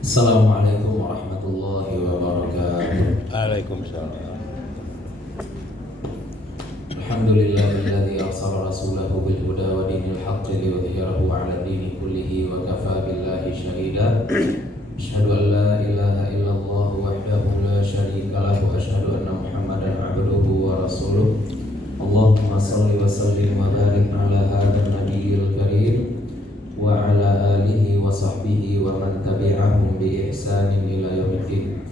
Assalamualaikum warahmatullahi wabarakatuh. Waalaikumsalam. Alhamdulillahilladzi arsala rasulahu bil huda wa dinil haqqi liyudhhirahu 'ala dini kullihi wa kafaa billahi shahida. Asyhadu an la ilaha illallah wahdahu la syarika lahu wa asyhadu anna Muhammadan 'abduhu wa rasuluh. Allahumma shalli wa sallim wa barik 'ala hadzal nabiyyil karim wa ala alihi wa sahbihi wa man tabi'ahum bi ihsanin ila yaumiddin.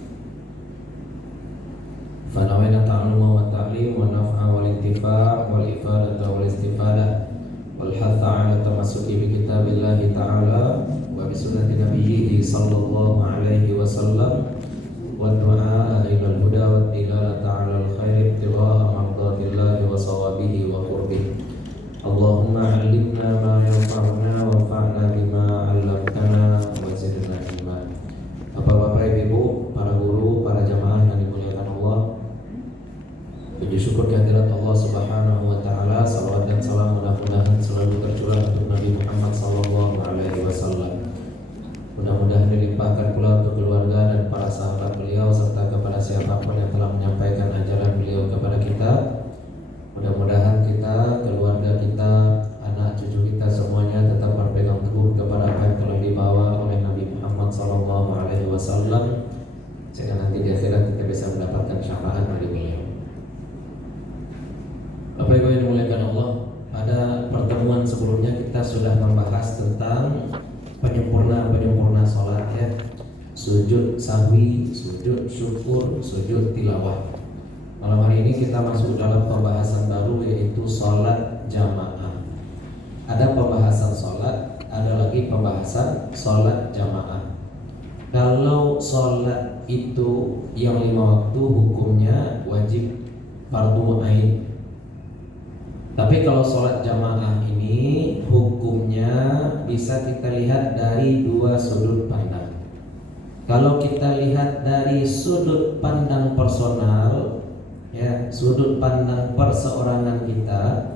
Fa nawayna ta'alluma wa ta'lim wa naf'a wal intifa' wal ifadata wal istifadah wal hatha 'ala tamassuki bi kitabillahi ta'ala wa bi sunnati nabiyhi sallallahu alaihi wasallam wa du'a ila al-huda wa dilalata 'ala al-khair ibtigha'a mardatillahi wa sawabihi wa qurbihi. Allahumma 'allimna ma yanfa'una wanfa'na bima 'allamtana wa zidna ilma. Bapak-bapak, Ibu, para guru, para jamaah yang dimuliakan Allah, puji syukur kehadirat Allah Subhanahu wa taala, salawat dan salam mudah-mudahan selalu tercurah untuk Nabi Muhammad sallallahu alaihi wasallam. Mudah-mudahan dilimpahkan pula untuk keluarga dan para sahabat beliau serta kepada siapapun yang telah menyampaikan ajaran beliau kepada kita. Mudah-mudahan kita, keluarga kita, anak cucu kita semuanya tetap berpegang teguh kepada apa yang telah dibawa oleh Nabi Muhammad SAW, sehingga nanti di akhirat kita bisa mendapatkan syafaat dari beliau. Bapak Ibu yang dimuliakan Allah, pada pertemuan sebelumnya kita sudah membahas tentang penyempurna sholat, ya, sujud sahwi, sujud syukur, sujud tilawah. Malam hari ini kita masuk dalam pembahasan baru, yaitu sholat jamaah. Ada pembahasan sholat, ada lagi pembahasan sholat jamaah. Kalau sholat itu yang 5 waktu hukumnya wajib fardu ain. Tapi kalau sholat jamaah ini hukumnya bisa kita lihat dari 2 sudut pandang. Kalau kita lihat dari sudut pandang personal, ya, sudut pandang perseorangan kita,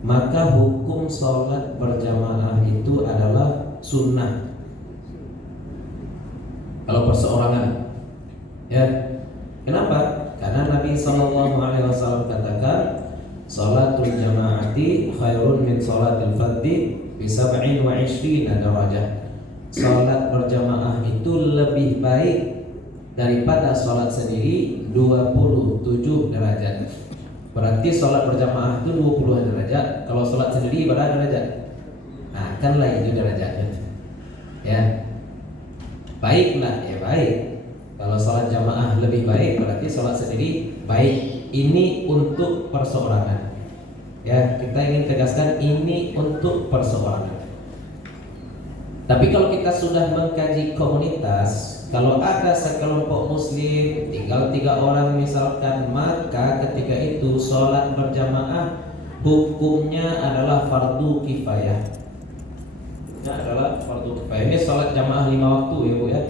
maka hukum sholat berjamaah itu adalah sunnah. Kalau perseorangan, ya, kenapa? Karena Nabi SAW katakan, sholatul jamaati khairun min sholatil fardhi bi 27 darajah. Sholat berjamaah itu lebih baik daripada sholat sendiri 27 derajat. Berarti sholat berjamaah itu 20 derajat. Kalau sholat sendiri berapa derajat? Nah, kan lah itu derajatnya, ya. Baiklah, ya baik. Kalau sholat jamaah lebih baik, berarti sholat sendiri baik. Ini untuk perseorangan, ya, kita ingin tegaskan ini untuk perseorangan. Tapi kalau kita sudah mengkaji komunitas, kalau ada sekelompok muslim tinggal 3 orang misalkan, maka ketika itu sholat berjamaah hukumnya adalah fardu kifayah. Hukumnya adalah fardu kifayah. Ini sholat jamaah 5 waktu, ya Bu, ya.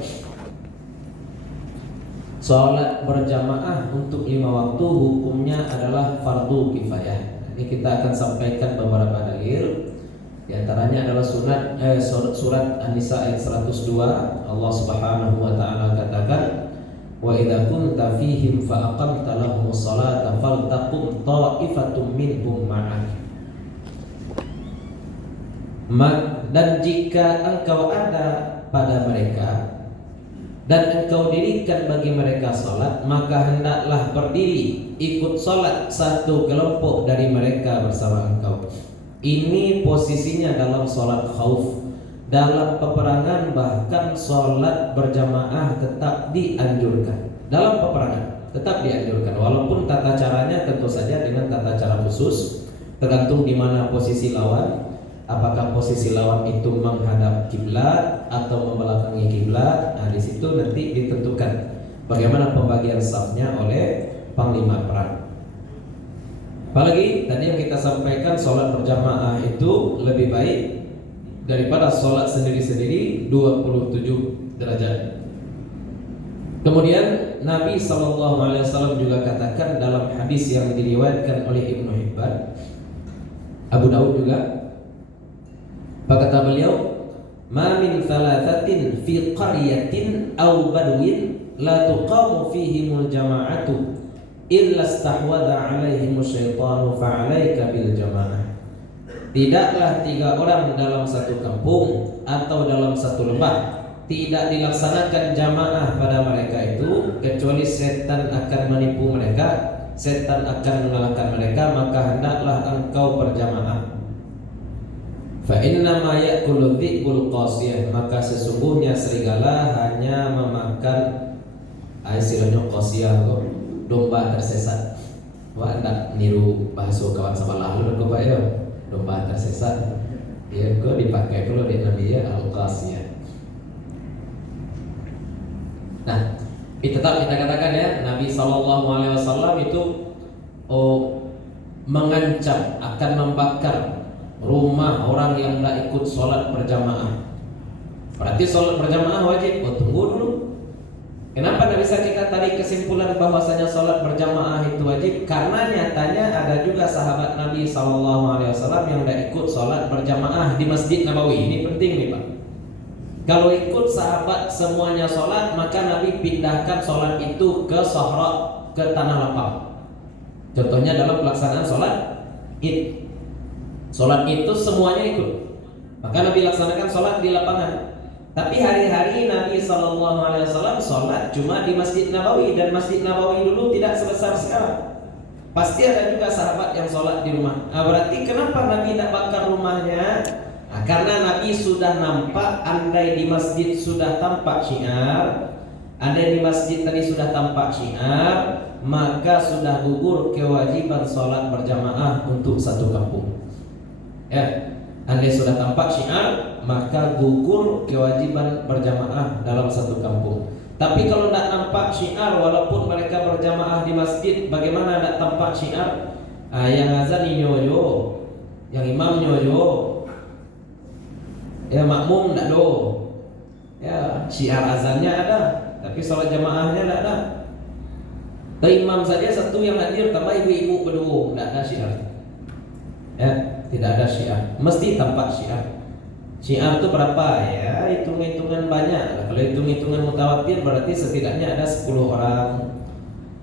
Sholat berjamaah untuk 5 waktu hukumnya adalah fardu kifayah. Ini kita akan sampaikan beberapa dalil. Di antaranya adalah surat An-Nisa ayat 102. Allah Subhanahu wa taala katakan, "Wa idza kunta fihim fa aqamta lahumus salata faltaqum ta'ifatum minhum ma'ak." Dan jika engkau ada pada mereka dan engkau dirikan bagi mereka salat, maka hendaklah berdiri ikut salat satu kelompok dari mereka bersama engkau. Ini posisinya dalam sholat khauf. Dalam peperangan bahkan sholat berjamaah tetap dianjurkan. Dalam peperangan tetap dianjurkan, walaupun tata caranya tentu saja dengan tata cara khusus, tergantung di mana posisi lawan. Apakah posisi lawan itu menghadap kiblat atau membelakangi kiblat? Nah, di situ nanti ditentukan bagaimana pembagian safnya oleh panglima perang. Apalagi tadi yang kita sampaikan, sholat berjamaah itu lebih baik daripada sholat sendiri-sendiri 27 derajat. Kemudian Nabi SAW juga katakan dalam hadis yang diriwayatkan oleh Ibnu Hibban, Abu Daud juga, apa kata beliau? ma min thalathatin fi qaryatin aw badwin la tuqamu fihimul jama'atu illa istahwadha 'alaihimus syaitanu fa'alaika bil jama'ah. Tidaklah 3 orang dalam satu kampung atau dalam satu lembah tidak dilaksanakan jamaah pada mereka itu kecuali setan akan menipu mereka, setan akan mengalahkan mereka, maka hendaklah engkau berjamaah. Fa inna ma ya'kulu dhi'bul qasiyah, maka sesungguhnya serigala hanya memakan istilahnya qasiyah, domba tersesat. Wah, ndak niru bahasa kawan sebelah lu kok ya, domba tersesat. Ya, kok dipakai kalau di Nabi ya al-qasiyah. Nah, tetap kita katakan ya, Nabi SAW itu mengancam akan membakar rumah orang yang tidak ikut sholat berjamaah. Berarti sholat berjamaah wajib. Tunggu dulu. Kenapa tidak bisa kita tarik kesimpulan bahwasanya sholat berjamaah itu wajib? Karena nyatanya ada juga sahabat Nabi SAW yang tidak ikut sholat berjamaah di Masjid Nabawi. Ini penting nih Pak. Kalau ikut sahabat semuanya sholat, maka Nabi pindahkan sholat itu ke Sahra, ke tanah lapang. Contohnya dalam pelaksanaan sholat Id. Sholat itu semuanya ikut, maka Nabi laksanakan sholat di lapangan. Tapi hari-hari Nabi SAW sholat cuma di Masjid Nabawi, dan Masjid Nabawi dulu tidak sebesar sekarang. Pasti ada juga sahabat yang sholat di rumah. Berarti kenapa Nabi tidak bakar rumahnya? Karena Nabi sudah nampak, andai di masjid sudah tampak syiar, andai di masjid tadi sudah tampak syiar, maka sudah gugur kewajiban sholat berjamaah untuk satu kampung. Ya, andai sudah tampak syiar, maka gugur kewajiban berjamaah dalam satu kampung. Tapi kalau tidak nampak syiar, walaupun mereka berjamaah di masjid, bagaimana tidak tampak syiar? Yang azan nyoyo, yang imam nyoyo, ya makmum tidak do, ya syiar azannya ada, tapi sholat jamaahnya tidak ada. Imam saja satu yang hadir, tambah ibu-ibu berdua, tidak ada syiar. Ya, tidak ada syiar, mesti tampak syiar. Syiar itu berapa ya? Hitung-hitungan banyak. Kalau hitung-hitungan mutawatir berarti setidaknya ada 10 orang.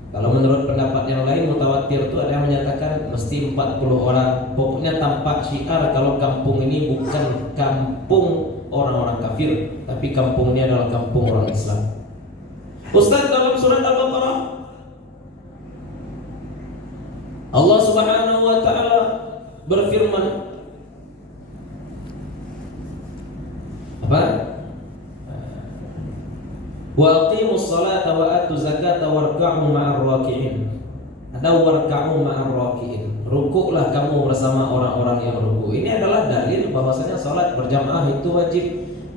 Kalau menurut pendapat yang lain, mutawatir itu ada yang menyatakan mesti 40 orang. Pokoknya tampak syiar kalau kampung ini bukan kampung orang-orang kafir, tapi kampungnya adalah kampung orang Islam. Ustaz, dalam surat Al-Baqarah Allah Subhanahu wa taala berfirman apa? Wa aqimus salata wa atuz zakata warka'u ma'ar raki'in. Ada warka'u ma'ar raki'in. Rukuklah kamu bersama orang-orang yang ruku. Ini adalah dalil bahwasanya salat berjamaah itu wajib.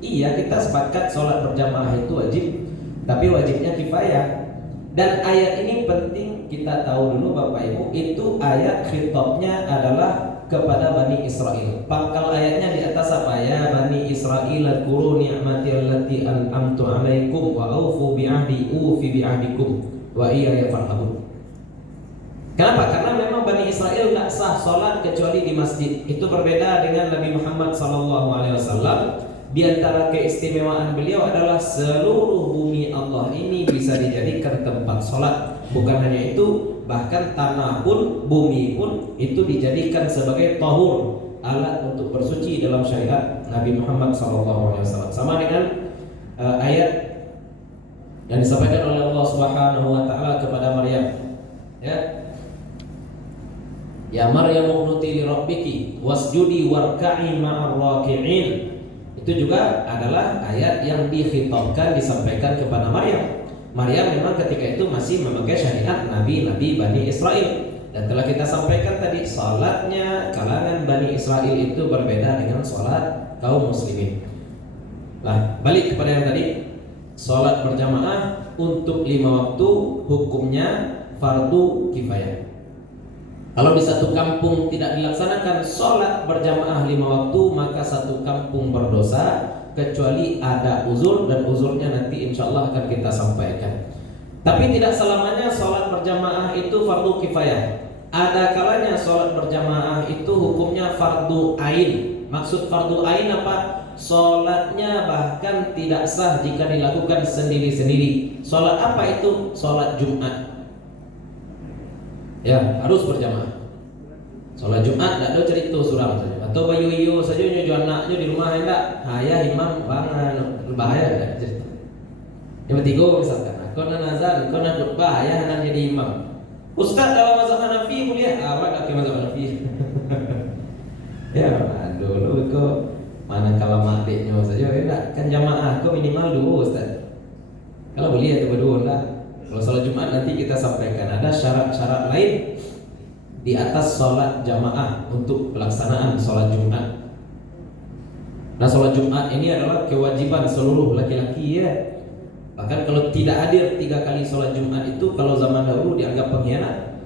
Iya, kita sepakat salat berjamaah itu wajib, tapi wajibnya kifayah. Dan ayat ini penting kita tahu dulu Bapak Ibu, itu ayat khitabnya adalah kepada Bani Israel. Pangkal ayatnya di atas apa? Ya Bani Israel, adkuru ni'mati allati an'amtu 'alaikum wa aufu bi'ahdi ufi bi'ahdikum wa iyaya farhabun. Kenapa? Karena memang Bani Israel tidak sah sholat kecuali di masjid. Itu berbeda dengan Nabi Muhammad SAW. Di antara keistimewaan beliau adalah seluruh bumi Allah ini bisa dijadikan tempat sholat. Bukan hanya itu, bahkan tanah pun, bumi pun itu dijadikan sebagai tahur, alat untuk bersuci dalam syariat Nabi Muhammad SAW. Sama dengan ayat yang disampaikan oleh Allah Subhanahu wa taala kepada Maryam. Ya Maryam uqnuti li rabbiki wasjudi warka'i ma'ar raki'in. Itu juga adalah ayat yang dikhitabkan, disampaikan kepada Maryam. Maryam memang ketika itu masih memakai syariat Nabi-Nabi Bani Israel. Dan telah kita sampaikan tadi, salatnya kalangan Bani Israel itu berbeda dengan salat kaum muslimin. Nah, balik kepada yang tadi, salat berjamaah untuk 5 waktu hukumnya fardu kifayah. Kalau di satu kampung tidak dilaksanakan salat berjamaah 5 waktu, maka satu kampung berdosa, kecuali ada uzur, dan uzurnya nanti insya Allah akan kita sampaikan. Tapi tidak selamanya salat berjamaah itu fardu kifayah. Ada kalanya salat berjamaah itu hukumnya fardu ain. Maksud fardu ain apa? sholatnya bahkan tidak sah jika dilakukan sendiri-sendiri. Sholat apa itu? Sholat Jumat. Ya, harus berjamaah. Sholat Jumat tidak ada cerita suram saja. Atau bayu-bayu saja nyuju anaknya di rumah enggak. Ayah imam bangan berbahaya enggak cerita. Yang ketiga misalkan, kau nak nazar, kau nak khutbah, ayah nak jadi imam. Ustaz dalam mazhab Hanafi mulia, awak nak ke mazhab Hanafi. Ya, dulu kau mana kalau madiknya saja enggak kan jamaah kau minimal 2 Ustaz. Kalau boleh itu berdua enggak. Kalau sholat Jumat nanti kita sampaikan ada syarat-syarat lain di atas sholat jamaah untuk pelaksanaan sholat Jumat. Nah, sholat Jumat ini adalah kewajiban seluruh laki-laki ya. Bahkan kalau tidak hadir 3 kali sholat Jumat itu kalau zaman dahulu dianggap pengkhianat,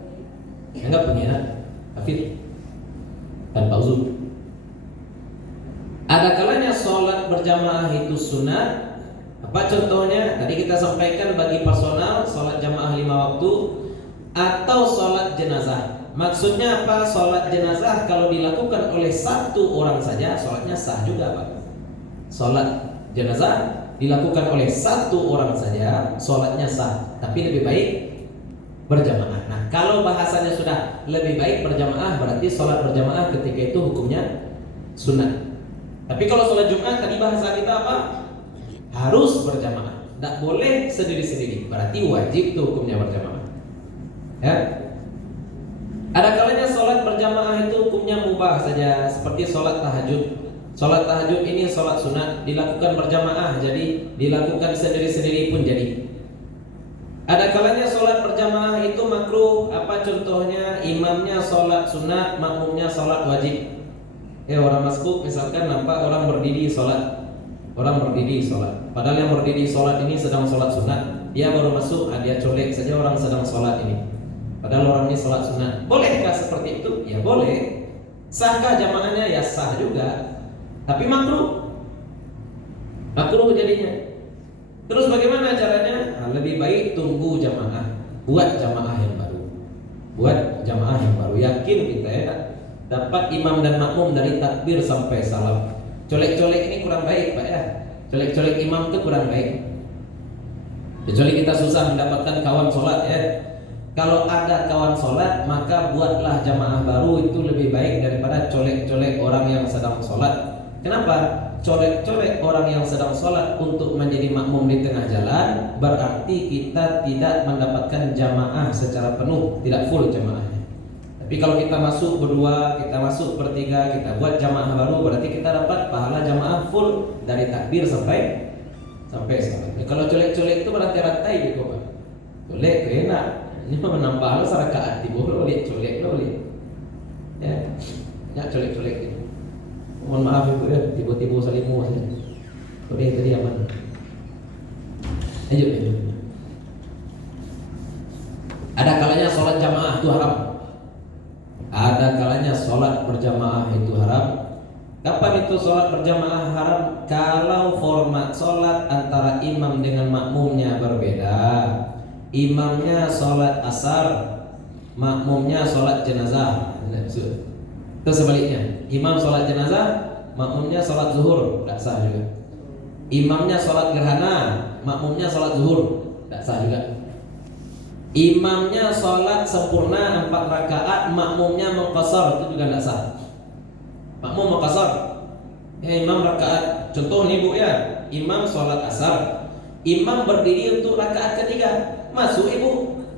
kafir dan palsu. Ada kalanya sholat berjamaah itu sunat. Apa contohnya? Tadi kita sampaikan bagi personal sholat jamaah 5 waktu atau sholat jenazah. Maksudnya apa? Sholat jenazah kalau dilakukan oleh 1 orang saja sholatnya sah juga Pak. Sholat jenazah dilakukan oleh 1 orang saja sholatnya sah, tapi lebih baik berjamaah. Nah, kalau bahasanya sudah lebih baik berjamaah berarti sholat berjamaah ketika itu hukumnya sunat. Tapi kalau sholat Jumat tadi bahasa kita apa? Harus berjamaah, tidak boleh sendiri-sendiri. Berarti wajib tuh hukumnya berjamaah. Ya. Ada kalanya sholat berjamaah itu hukumnya mubah saja, seperti sholat tahajud. Sholat tahajud ini sholat sunat, dilakukan berjamaah, jadi dilakukan sendiri-sendiri pun jadi. Ada kalanya sholat berjamaah itu makruh. Apa contohnya? Imamnya sholat sunat, makmumnya sholat wajib. Orang masbuk misalkan nampak orang berdiri sholat. Padahal yang berdiri sholat ini sedang sholat sunat. Dia baru masuk, dia colek saja orang sedang sholat ini. Padahal orang ini sholat sunat. Bolehkah seperti itu? Ya boleh. Sahkah jamaahnya? Ya sah juga. Tapi makruh jadinya. Terus bagaimana caranya? Lebih baik tunggu jamaah. Buat jamaah yang baru. Yakin kita ya dapat imam dan makmum dari takbir sampai salam. Colek-colek ini kurang baik Pak ya. Colek-colek imam itu kurang baik. Kecuali kita susah mendapatkan kawan sholat ya. Kalau ada kawan sholat maka buatlah jamaah baru, itu lebih baik daripada colek-colek orang yang sedang sholat. Kenapa? Colek-colek orang yang sedang sholat untuk menjadi makmum di tengah jalan berarti kita tidak mendapatkan jamaah secara penuh, tidak full jamaahnya. Tapi kalau kita masuk berdua, kita masuk bertiga, kita buat jamaah baru, berarti kita dapat pahala jamaah full dari takbir sampai salat. Kalau colek-colek itu berantai-rantai gitu Pak. Colek enak. Ini mah menambah pahala serakaat tiba boleh colek boleh. Ya. Ya colek-colek gitu. Mohon maaf Ibu ya, tiba-tiba salimu saja. Tadi aman. Lanjut. Ada kalanya sholat jamaah itu haram. Ada kalanya sholat berjamaah itu haram. Kapan itu sholat berjamaah haram? Kalau format sholat antara imam dengan makmumnya berbeda. Imamnya sholat asar, makmumnya sholat jenazah. Itu sebaliknya, imam sholat jenazah, makmumnya sholat zuhur, tidak sah juga. Imamnya sholat gerhana, makmumnya sholat zuhur, tidak sah juga. Imamnya sholat sempurna 4 rakaat, makmumnya mengqasar, itu juga tidak sah. Makmum mengqasar, imam rakaat. Contoh nih Bu ya, imam sholat asar, imam berdiri untuk rakaat ketiga. Masuk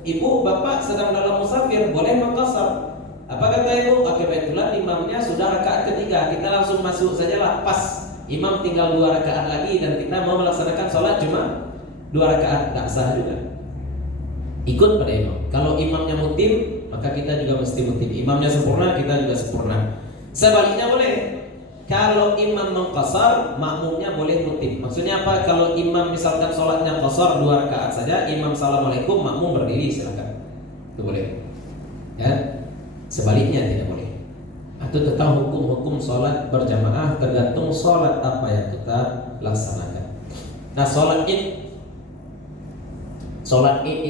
ibu bapak sedang dalam musafir, boleh mengqasar. Apa kata ibu? Kebetulan imamnya sudah rakaat ketiga, kita langsung masuk sajalah, pas. Imam tinggal 2 rakaat lagi dan kita mau melaksanakan sholat cuma 2 rakaat, tak sah juga. Ikut pada imam. Kalau imamnya mutim, maka kita juga mesti mutim. Imamnya sempurna, kita juga sempurna. Sebaliknya boleh. Kalau imam mengqasar, makmumnya boleh mutim. Maksudnya apa? Kalau imam misalkan sholatnya qasar 2 rakaat saja, imam assalamualaikum, makmum berdiri, silakan. Itu boleh. Ya. Sebaliknya tidak boleh. Itu tentang hukum-hukum sholat berjamaah, tergantung sholat apa yang kita laksanakan. Nah, sholat id